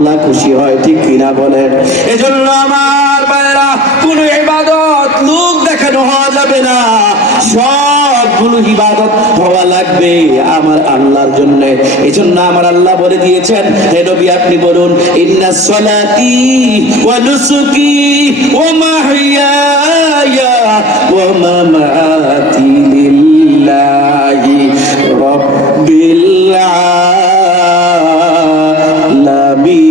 আল্লাহ খুশি হয়, ঠিক কিনা বলেন? এজন্য আমার ভাইরা, কোন ইবাদত লোক দেখানো হওয়া যাবে না, সবগুলো ইবাদত হওয়া লাগবে আমার আল্লাহর জন্য। এজন্য আমার আল্লাহ বলে দিয়েছেন, হে নবী আপনি বলুন, ইন্নাস সালাতি ওয়া নুসুকি ওয়া মাহইয়ায়া ওয়া মামাতি লিল্লাহি রাব্বিল আলামিন।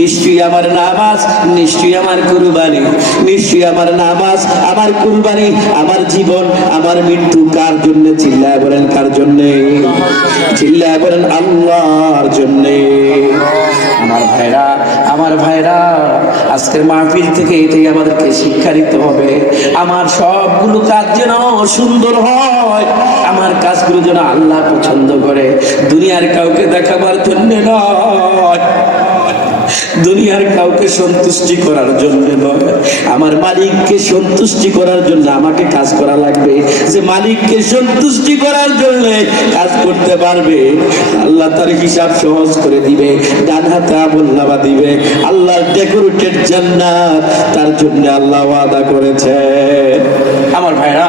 নিশ্চয়ই আমার নামাজ, নিশ্চয়ই আমার কুরবানি, নিশ্চয়ই আমার নামাজ, আমার কুরবানি, আমার জীবন, আমার মৃত্যু কার জন্য? চিল্লায় বলেন কার জন্য? চিল্লায় বলেন আল্লাহর জন্য। আমার ভাইরা, আজকের মাহফিল থেকে এটাই আমাদেরকে শিক্ষা নিতে হবে। আমার সবগুলো কাজ যেন সুন্দর হয়, আমার কাজগুলো যেন আল্লাহ পছন্দ করে, দুনিয়ার কাউকে দেখাবার জন্য নয়, দুনিয়ার কাউকে সন্তুষ্টি করার জন্য নয়, আমার মালিককে সন্তুষ্টি করার জন্য আমাকে কাজ করা লাগবে। যে মালিককে সন্তুষ্টি করার জন্য কাজ করতে পারবে, আল্লাহ তার হিসাব সহজ করে দিবে, ডান হাতে আমলনামা দিবে, আল্লাহর ডেকোরেটেড জান্নাত তার জন্য আল্লাহ ওয়াদা করেছে। আমার ভাইরা,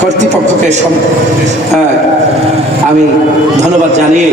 কর্তৃপক্ষকে আমি ধন্যবাদ জানিয়ে